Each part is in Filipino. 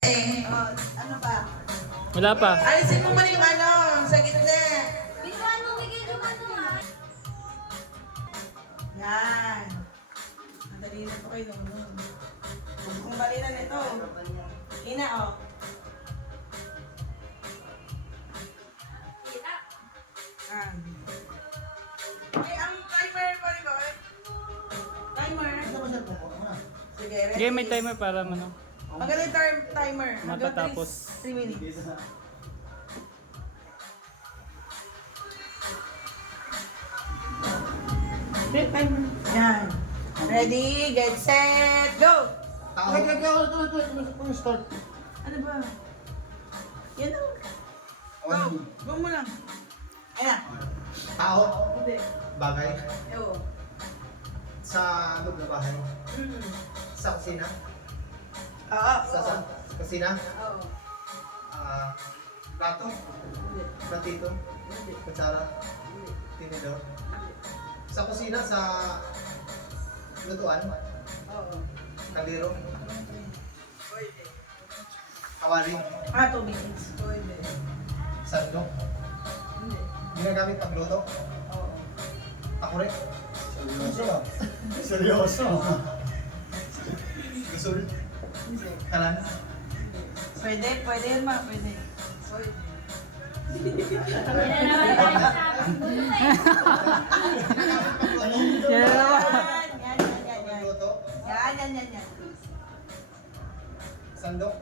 Ano pa? Wala pa. Alisin mo muna yung ano, sa gitna. Binuan mo, Miguel, yung ano ha? Yan. Madali na to kayo nun. Kung mali na nito. Ina, oh. Kita. Ah. Ay, ang timer pa rin ko. Timer. Sige, ready? Sige, may timer para ano. Magaling timer. Hanggang Matatapos. 3 minutes. Timer. Yan. Ready, get set, go! Start. Ano ba? Yan ang... Go! Go mo lang. Ayan. Tao, Hindi. bagay, Oo. sa loob na bahay, Mm. sa kusina, Oo. sa kusina, Oo. plato, Hindi. platito, Hindi. kutsara, Hindi. tinidor. Sa kusina, sa lutuan, Oo. kaliro, Pwede. kawali, 2 minutes. Pwede. sandok, Hindi. ginagamit pagluto, Oo. takure, Seryoso. Seryoso. gusul, Hindi. kalan, Pwede. Pwede yan, ma. Pwede. Pwede. Yan na naman tayo sa Yan na naman. Yan. pagluto, Yan. sandok,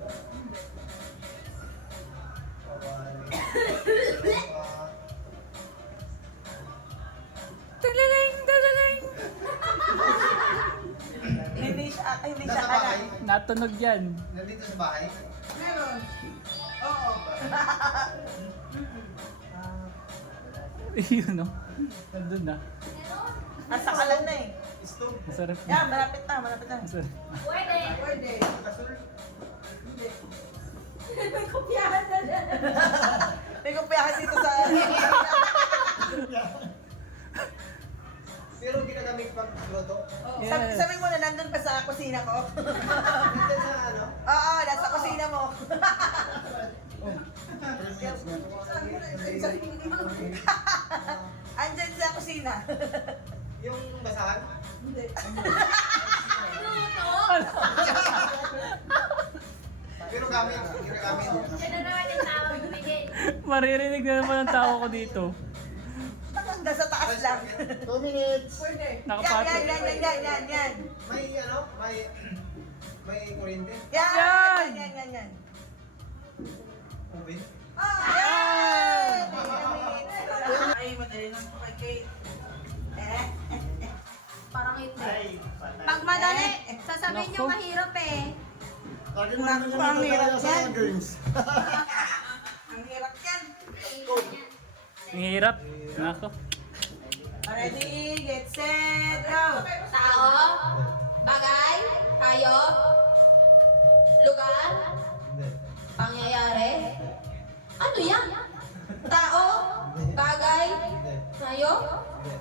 kawali, Talaling. Hindi siya nasa bahay, alam. Natunog yan. nandito sa bahay, Meron. Oo. Yun no. Nandun na. Nasa kalan na eh. stove, Masarap na. Yan, malapit na. Masarap. Pwede. Pwede. kasul, Hindi. May kopyahan na na. May kumpiyahan dito sa... pero ginagamit pagluto, Yes. Sabi mo na nandun pa sa kusina ko. dito sa ano, Oo, nasa kusina mo. Andyan sa kusina. yung basahan, Hindi. Luto. pero ginagamit, Yan na naman yung tawag, Miguel. Maririnig na naman ang tao ko dito. Nasa taas lang. 2 minutes, Pwede. Nakapatid. Yan. may ano, may kuryente, Yan. oven, Ay! Ay, madali lang po kay Kate. Parang hindi. Pag madali, sasabihin nyo Naku. mahirap eh. Lagi mo naman yung Hirap sa yan. games. Ang hirap yan. Ang hirap. Nako. Ready, get set, go! Tao, bagay, hayop, lugar, hindi, pangyayari. Ano yan? Tao, bagay, hindi, hayop, hindi,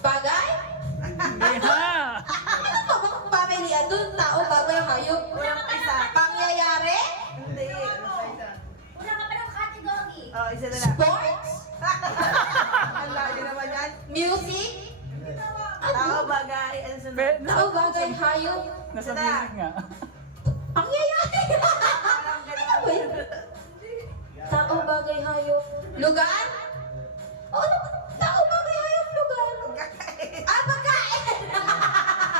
bagay? Hindi ha. Ano ba bang pamilya doon? Tao, bagay, hayop, Walang isa. pangyayari, Hindi. Ano pa isa? wala ka pa ng category. Oh, isa na lang. Sports, Ang lagi naman yan. music, hindi, Tao, bagay. Ano sunod? tao, bagay, hayop, Nasa music nga. pangyayari. Walang ganun. Wait. Tao, bagay, hayop, lugar? O, ano ba? Tao, bagay, hayop, lugar. Ah, pagkain!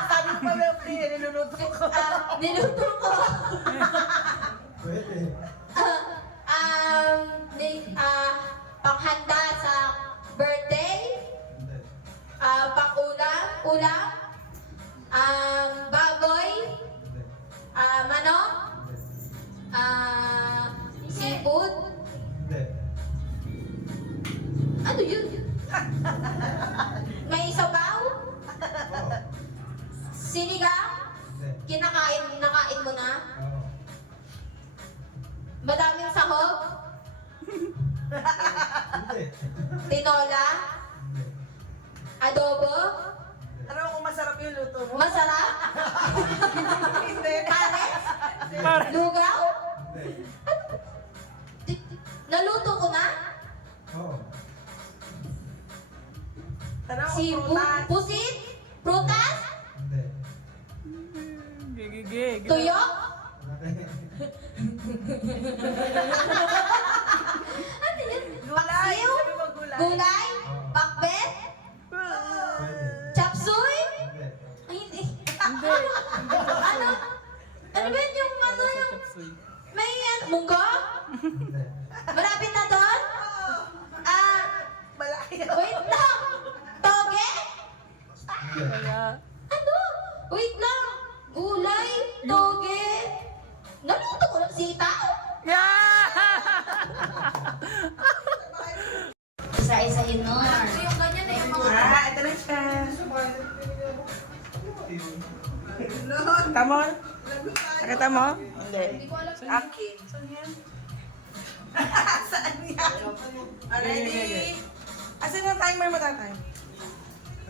Sabi mo pa yung niluluto ko. Niluto ko. pwede, Panghanda sa birthday, hindi, ulam, baboy, hindi, manok, seafood. hindi, Ano yun? May sabaw, oo, sinigang, hindi, nakain mo na, oo, madaming sahog, hindi, tinola, hindi, adobo, Ano kung masarap yung luto mo? masarap, Hindi. kare, Lugaw? Hindi. Naluto ko na? Oo. Tanong ko Si prutas. Pusit? Prutas? Hindi. Gigigig. Tuyok? Hindi. Ano yun? Gulay. Paksiw? Sabi mo gulay. Gulay? Pakbet? Pwede. Chapsuy? Hindi. Ay, hindi. Hindi. Ano? Ano ba yun yung ano Sa yung... chapsuy. May munggo? Hindi. Malapit na doon? Ah, Malayo. wait lang. Toge? Hindi. Wala. Ano? Wait lang. Gulay? Toge? Naluto ko ng sitaw? Isa-isahin nun. Yung ganyan na yung Ito na siya. Tamo? Nakita mo? Hindi. Akin. Saan yan? Ready? Asan yung timer mo, tatay?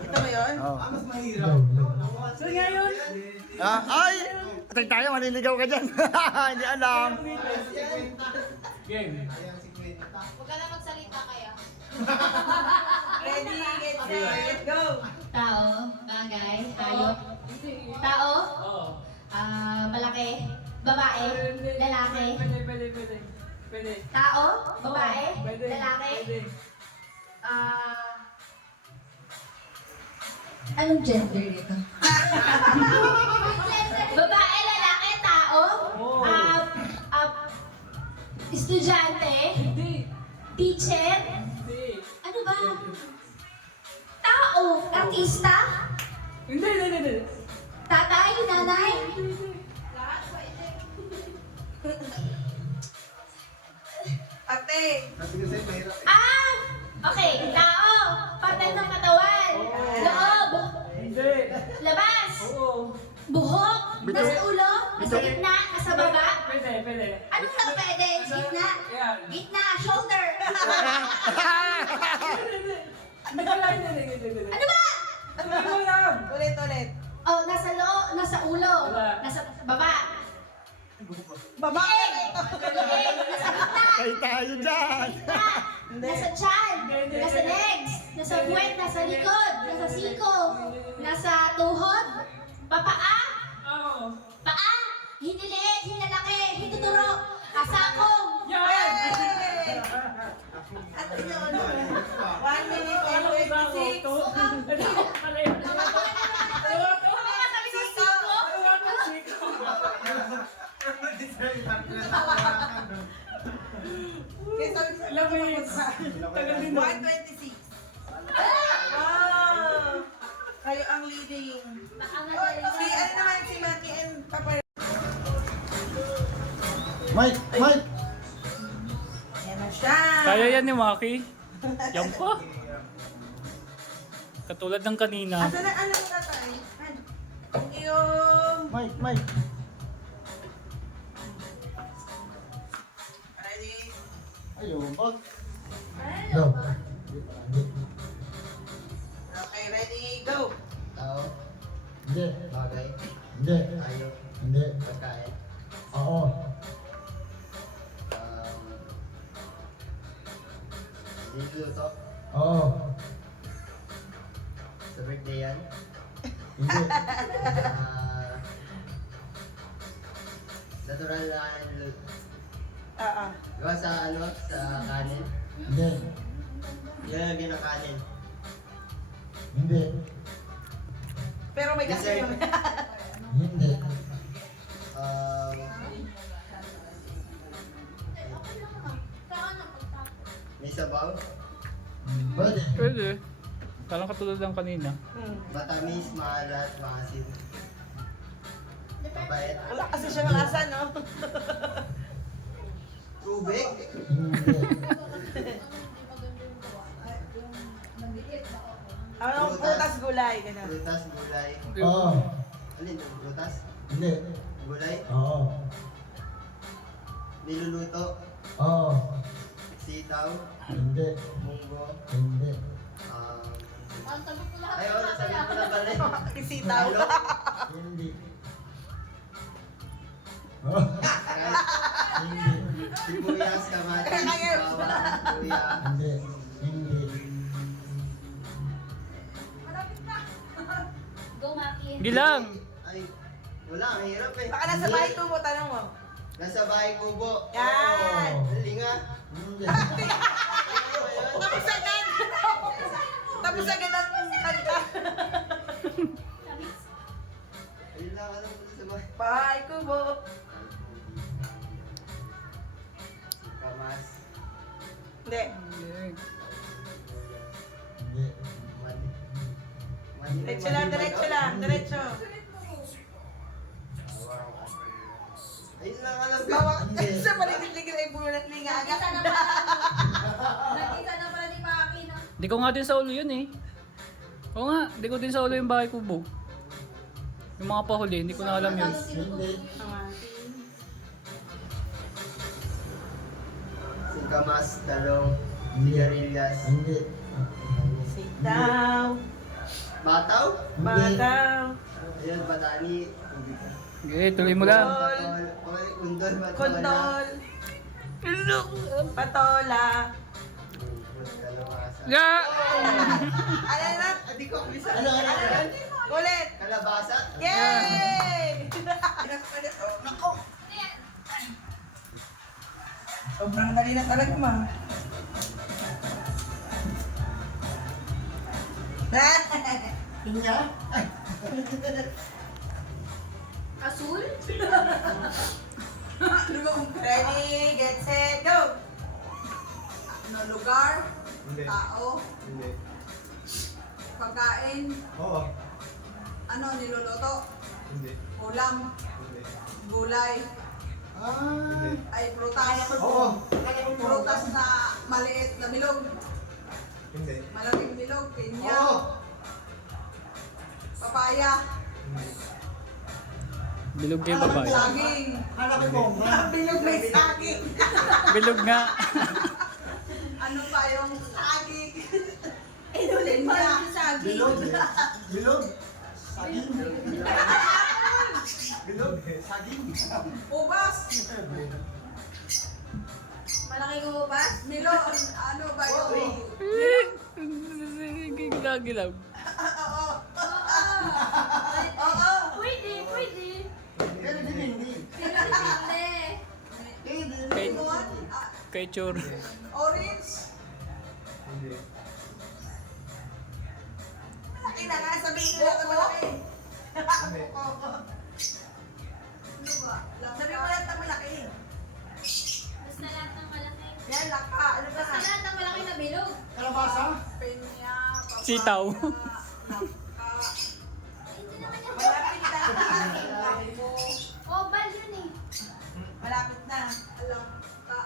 Ito ba yun? Mas mahirap. So ngayon, Ay! Atay tayo, maniligaw ka dyan. Hindi alam. game. Huwag ka na magsalita kaya. Ready, get set, go! Tao, bagay, hayop. Tao, Oo. malaki, babae, lalaki. Pwede. Tao, babae, Pwede. lalaki. Pwede. Anong gender nito? Babae, lalaki, tao, Oo. estudyante, Hindi. teacher, Hindi. ano ba? Tao, artista, Hindi. tatay, nanay, Ate! Sabi ko sa'yo, mahirap. okay, tao, parte ng katawan, loob, Hindi. labas, Oo. buhok, Bito. nasa ulo, nasa gitna, nasa baba. Pwede. Anong sa pwede? Gitna, Yan. gitna, shoulder. Hindi. Ano ba? Hindi mo alam. Ulit. Oh, nasa loob, nasa ulo, Wala. nasa baba. Babae! Leeg, nasa gitna, Kayo tayo dyan. gitna, nasa tiyan, nasa legs, nasa puwet, nasa likod, nasa siko, nasa tuhod, papaa, Oo. paa, hindi leeg, hindi laki, hindi turo, asakong. Yan. Ate niyo, ano? 1 minute and Ano ba ako? 26. To? Okay, sorry. Alam mo yun. Tagal din doon. 126. Wow! Kayo ang leading. Si ano naman si Maki and Papa. Mike! Ayan na siya. Kaya yan ni Maki. Yan pa. Katulad ng kanina. Asa na ano na tayo? Yung... Mike! Ready? Ayun, bak. Go. Okay, ready, go! Tao, Hindi. bagay, Hindi. ayok, Hindi. pagkain. Oo. Niluluto. Oo. Sa birthday yan. Hindi. Natural na niluluto. Gawa sa sa kanin. Hindi. Ilalagyan ng kanin. Hindi. Pero may kasi Dessert. yun. Hindi. May sabaw. Pwede. Pwede. Parang katulad ng kanina. Matamis, maalat, maasim. Mabait. Wala kasi siya ng asa, no? Tubig. Hindi. Ano, prutas gulay, gano'n. Prutas, gulay. Oo. Alin yung prutas? Hindi. Gulay. Oo. Niluluto. Oo. Sitaw. Hindi. Munggo. Hindi. Ayaw, sabi ko na pala eh. Sitaw. Hello? Hindi. Oo. Sibuyas, kamatis, bawang, luya. Hindi. Hindi. Go, Maki. Gilang! Ay, wala, ang hirap eh. Baka nasa bahay ko mo, tanong mo. Nasa bahay kubo. Yan. Dali nga. Hindi. Tapos agad. Tapos agad ang kanta. Ayun lang, alam ko sa bahay. Bahay ko mo. Kamas. Hindi. Hindi. Mani. Mani. Diretso lang, diretso lang, diretso. Ayun lang, alam ko. Bawang, Hindi. sa paligid-ligid ay bumulat linga agad. Nakita na pala. Nakita na pala ni Maki na. Di ko nga din sa ulo yun eh. Oo nga, di ko din sa ulo yung bahay kubo. Yung mga pahuli, hindi ko na alam yun. Hindi. Singkamas, talong, Hindi. sigarilyas. Hindi. Sitaw, Bataw? bataw, Ayun, batani. Okay, tuloy mo lang. Patol. Undol, batola. kondol, patola. Kalabasa. Ya! Ano na? Hindi ko bisa. Ano? Ulit! Kalabasa? Yay! Nako! Sobrang dali na talaga, ma. Pinya? Asul? Ready, get set, go! Ano, lugar, Hindi. tao, Hindi. pagkain, Oo. ano, niluluto, Hindi. ulam, Hindi. gulay, Ah. ay prutas. Oo. Prutas na maliit na bilog, Hindi. malaking bilog, pinya, Oo. papaya, Bilog kayo babae. saging, Hanapin mo. Bilog may saging. Bilog nga. ano pa yung saging, Inulit pa yung saging. Bilog. Bilog. Saging. Bilog. Saging. ubas, Malaking ubas. milon, ano ba yung, Gilag-gilag. oo, Pwede, pwede. Pero hindi. Pero hindi. Kay, limon, kay Chur. orange, Hindi. Malaki na nga, sabihin nila na malaki. Hindi. ano ba, Sabi mo lang na malaki. Basta lahat ng malaki. Yan, laka. Ano ba? Basta lahat ng malaki na bilog. Kalabasa? pinya, papaya, Sitaw. langka, Hindi naman yung Malapit na. bangko, oval yun eh. Malapit na. langka,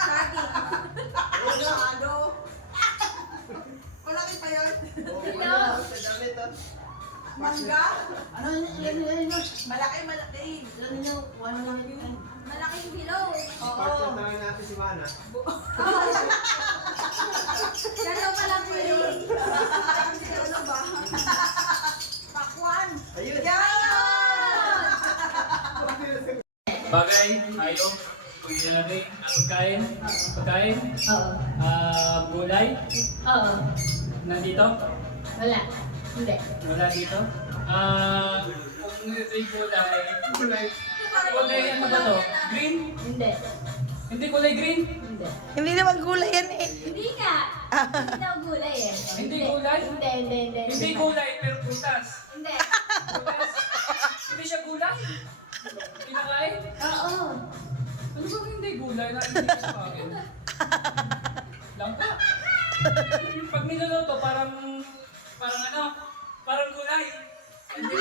Saging. ano, malaki pa yun, Bilog. Sa damit, oh. mangga, Ano yun? Malaki, malaki. Malaking bilog. Oo. natin si Mana. Dalaw pala po yun. ano ba, pakwan, Ayun. Bagay, hayop, kunyari, pagkain, pagkain, Oo. gulay, Oo. nandito, Wala. Hindi. wala dito. Kung may gulay, kulay ano ba to? Green? Hindi. Hindi kulay green? Hindi. Hindi naman gulay yan eh. Hindi nga. Hindi daw gulay eh. Hindi gulay? Hindi. Hindi gulay, pero prutas. Hindi. Prutas? Hindi siya gulay? Kinakain? Oo. Ano bang hindi gulay na hindi sa akin? Langka. Pag niluluto, parang ano? Parang gulay. Hindi.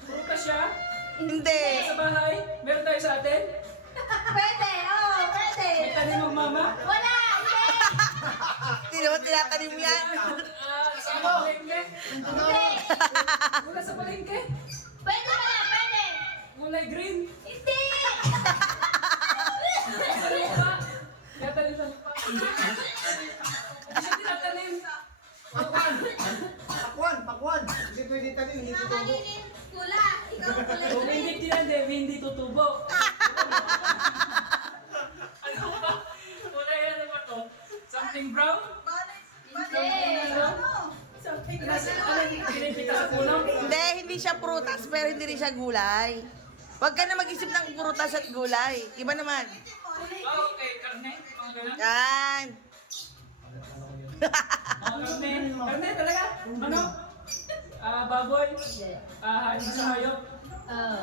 Prutas siya? Hindi. Sa bahay? Meron tayo sa atin? Pwede. Oo, pwede. May tanim ng mama? Wala. Hindi. Hindi naman tinatanim yan. Sa palengke? Hindi. Wala sa palengke? Pwede pala. Pwede. Kulay green? Hindi. Sa lupa? Tinatanim sa lupa? Hindi siya tinatanim. Pakwan. Hindi pwede tanim, hindi tutubo. Kakaninin. Kula. Ikaw ang kulay Kung green. hindi tinanim, hindi tutubo. sa gulay. Huwag ka na mag-isip ng prutas at gulay. Iba naman. Okay, karne. Mga ganun. Yan. Karne. Karne talaga? Ano? Baboy. Hain sa hayop. Wala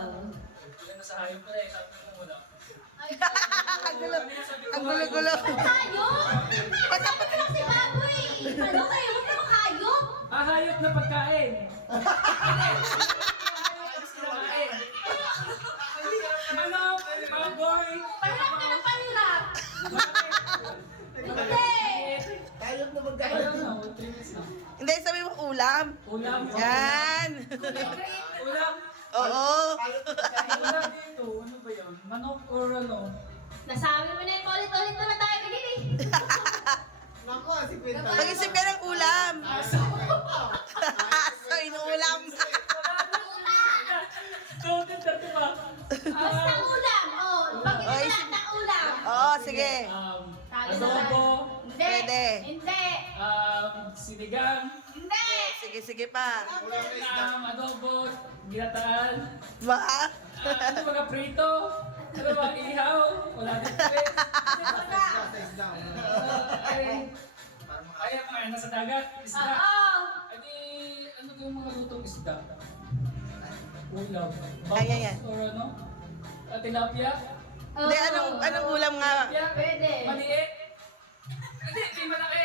na sa hayop pala eh. Sabi mo wala. Ang gulo. Ang gulo-gulo. Hayop! Dapat lang si baboy! Ano kayo? Huwag naman hayop! Hayop na pagkain. Manok, baboy. Panghap ka ng panghap! Hindi! Hayop na magkain. Ayun na, 3 minutes na. Hindi, sabi mo ulam. Ulam. Yan. Ulam. Oo. Ulam dito. Ano ba yun? Manok or ano? Nasabi mo na yung ulit-ulit naman tayo ganyan eh. Nako, si Quinta. Mag-isip ka ng ulam. Aso, inuulam. Counted na ito ba? Basta ulam! Oh, bakit Oh, lahat ng ulam? Oo, sige. Adobo. Hindi! Pwede. Hindi! Sinigang. Hindi! Sige, sige pa. Adobo. Ginataan. Ba? Ano mga prito? Ano ba? Ihaw? Wala din tres. Ay, mga nasa dagat. Isda. Oo! Adi, ano yung mga lutong isda? Ulam. Yan. Or ano? Tilapia? Hindi, anong ulam nga? Tilapia? Pwede. Maliit? Hindi malaki.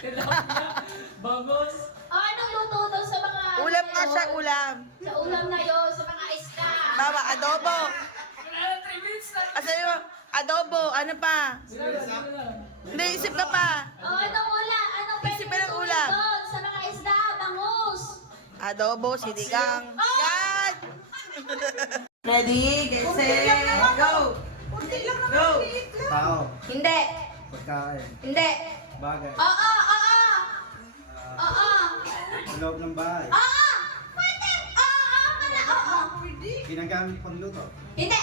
Tilapia? Bangos? Anong luto daw sa mga... Ulam nga siya, ulam. Sa ulam na yun, sa mga isda. Baba, adobo. Wala na 3 minutes na. Sabi mo, adobo, ano pa? Wala. Hindi, isip ka pa. Anong ulam? Anong pwede Isip ka ng lutuin ulam. doon? Sa mga isda, bangus. Adobo, sinigang. Yan! Ready, get set, go! Kunti lang naman. Go! Liit lang. Tao. Hindi. Pagkain. Hindi. Bagay. Oo, oo. Oo. Sa loob ng bahay. Oo. Pwede. Oo, pala. Oo. Pwede. Ginagamit pang luto. Hindi.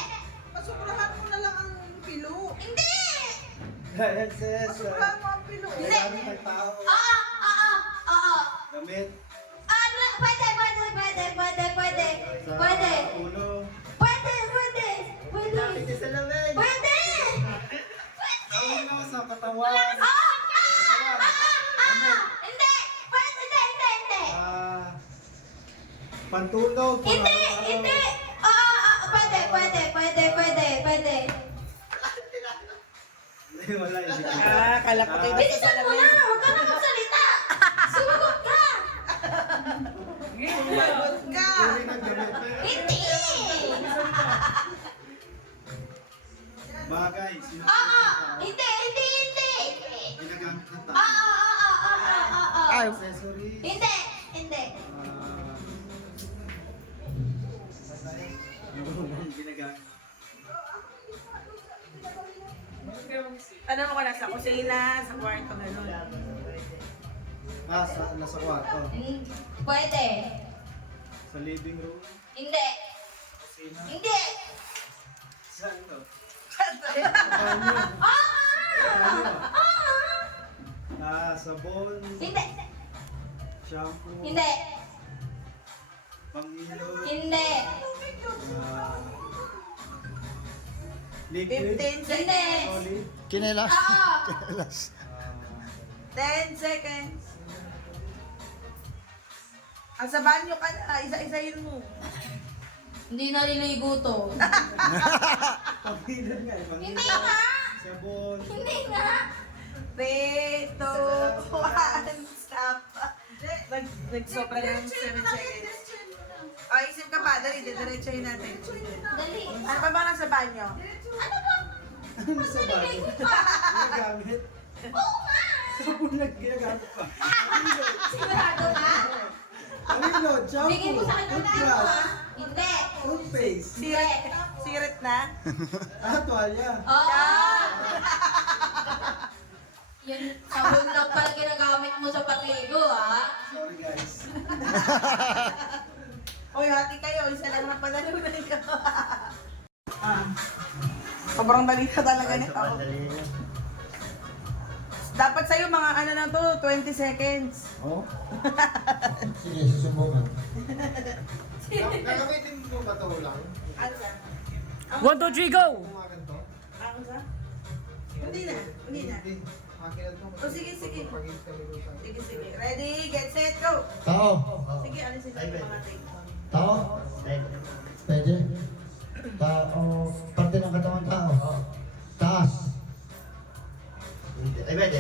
Pasuprahan mo na lang ang pilo. Hindi. Pasuprahan mo ang pilo. Ginagamit ng tao. Oo, oo, oo. Gamit. Pwede, pwede, pwede, pwede, pwede. Sa Pwede. ulo. Pwede, pwede. Pwede. Gamit din sa lamig. Pwede. Sa ulo, sa katawan. Hindi. Pwede, hindi. Pantulog. Hindi, hindi. Pwede, pwede, pwede, pwede, pwede. Wala yun. Kala ko kayo nasa Bilisan mo na, huwag ka na magsalita. Sumagot ka. Lagot ka! Uri ng gamit. Hindi. Bagay. Sino Hindi, hindi, hindi. ginagamit ng tao. Accessory. Hindi, hindi. Ginagamit. Ano mo ka nasa kusina, sa kwarto, gano'n. Nasa kwarto. Pwede. Sa living room. Hindi. Kusina. Hindi. Sa ano? Sabon. Hindi. Shampoo. Hindi. Pangilot. Hindi. Liquid. 15 seconds. Hindi. Solid. Kinelas. Oo. Kinelas. 10 seconds. Ang sa banyo ka na, isa-isayin mo. Hindi naliligo to. Pangilot nga eh. Hindi Pangilot. nga. Sabon. Hindi nga. 3, 2, 1, stop. Nagsobra ng 7 seconds. O, isip ka pa, dali, didiretsuhin natin. Dali. Ano pa ba nasa banyo? Ano ba? Ano sa bagay? Ginagamit. Oo nga. Sabon lang ginagamit pa. Sigurado ka? Pangilot. Shampoo. Bigay mo sa akin ng damo Toothbrush. ha? Hindi. Toothpaste. Sirit. Sirit na? Tuwalya. Oo. Yun, sabon lang pala ginagamit mo sa pangligo ha? Sorry guys. Uy, hati kayo. Isa lang na panalunan nyo. Sobrang dali na talaga nito. Dapat sa'yo mga ano na to, 20 seconds. Oh? Sige, susubukan. Gagamitin mo ba ito lang? Ano ba? 1, 2, 3, go! Kumakan to? Ako sa? Hindi na. Hindi na. Hindi. Akin na to. O, sige, sige. Pag-games kami doon sa... Sige, sige. Ready, get set, go! Tao. Sige, alisin natin mga take. Tao. Pwede. Tao. Parte ng katawan tao. Taas. Ay, pwede.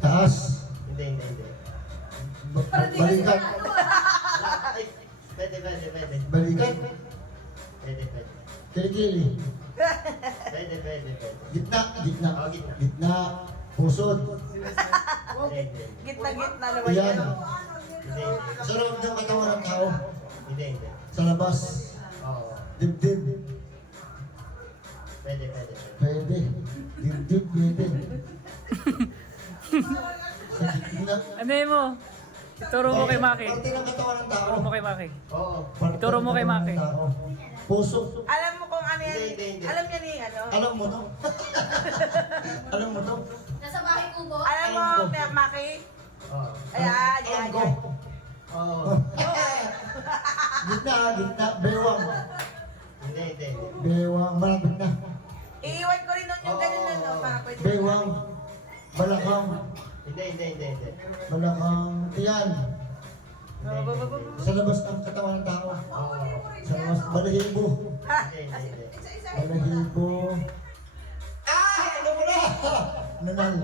Taas. Hindi. Balikat. Ay, pwede. Balikat. Pwede. Kilikili. Pwede. Gitna. Oh, gitna. Gitna. Pusod. Hindi. Gitna-gitna naman Yan. yan. Hindi. Sa loob ng katawan ng tao. Hindi. Sa labas. Oo. Dibdib. Pwede. Pwede. Dibdib. Pwede. Sa gitna. Ano yun mo? Ituro mo kay Maki. Parte ng katawan ng tao. Ituro mo kay Maki. Oo. Parte Ituro mo ng kay katawan Maki. ng tao. Puso. Alam mo kung ano yan? Hindi. Alam niya ni ano? Alam mo to? Alam mo to? Nasa bahay kubo? Alam mo, Alam ko. Maki? Oo. Ayan, Alam yan, ko. yan. Oo. Gitna. Bewang. Hindi. Bewang. Malapit na. Iiwan ko rin nun yung ganun na no, para pwede. Bewang. Balakang. Hindi. Balakang. Tiyan. Sa labas ng katawan ng tao. Sa labas. Balahibo. Hindi. Balahibo. Alam mo na! Nanal.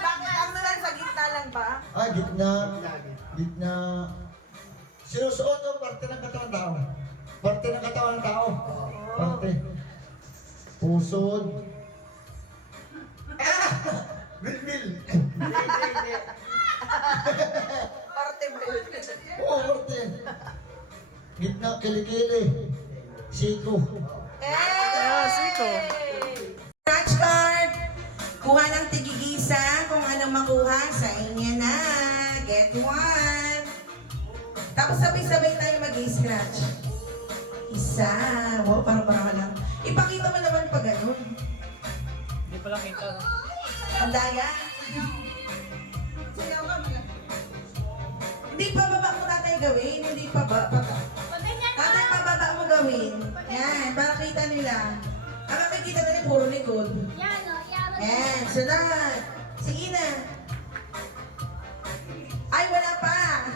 Bakit ang nalang sa gitna lang ba? Gitna. Gitna. Sinusuot o parte ng katawan ng tao? Parte ng katawan ng tao. Parte. Pusod. Bilbil. Hindi. Parte ba yun? Oo, parte. Gitna, kilikili. Siko. Siko. Scratch card! Kuha ng tigigisa kung anong makuha sa inyo na. Get one. Tapos sabay-sabay tayo mag-scratch. Isa. Wow, parang lang. Ipakita mo naman pag ganun. Hindi pala kita. Ang daya. Sayaw ka, mga. Hindi pa baba mo tatay gawin. Hindi pa ba? Tatay pa baba mo gawin. Yan, para kita nila. Ang makikita nila puro likod. Yan, sunod. Sige na. Ay, wala pa.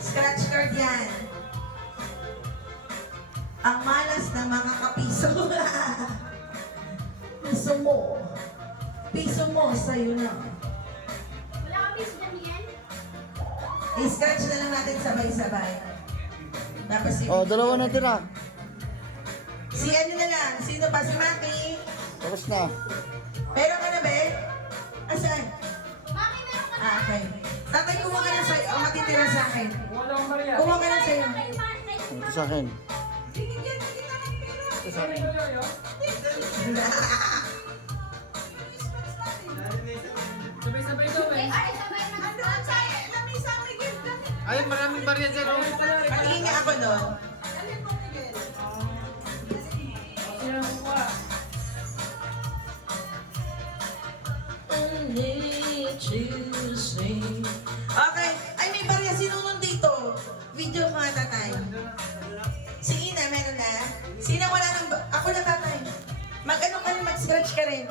Scratch card yan. Ang malas ng mga kapiso. Piso mo. Piso mo, sa'yo na. I-scratch na lang natin sabay-sabay. Tapos si... Dalawa na tira. Si ano na lang, sino pa? Si Maki? Tapos na. Meron ka na ba eh? Asan? Okay. Tatay, kumuha ka na sa'yo. O matitira sa akin. Wala akong Maria. Kumuha ka na sa'yo. Ito sa akin. Sabay-sabay daw eh. Andun sa lamisa, Miguel. Ay, maraming barya dyan. Oh. Maghinga ako doon. Dalhin mo, Miguel. Sino ang kuha? Okay. Ay, may barya. Sino nun dito? Video ko nga, tatay. Si Ina, meron na. Sino wala nang... Ako na, tatay. Mag-ano ka rin, mag-scratch ka rin.